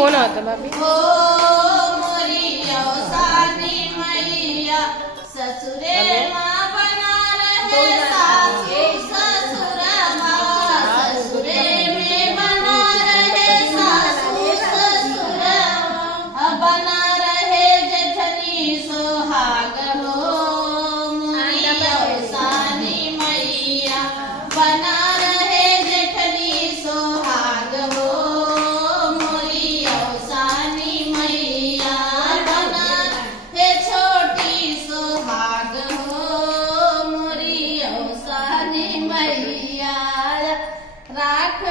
phone आता भाभी हो मोरी अवसानी मैया ससुरे माँ बना रहे सासू ससुर माँ ससुरे में बना रहे सासू ससुर बना रहे जेठनी सोहाग हो मोरी अवसानी मैया बना रहे जेठनी सोहाग हो मोरी अवसानी मैया बना हे छोटी सोहाग हो मोरी अवसानी मैया राख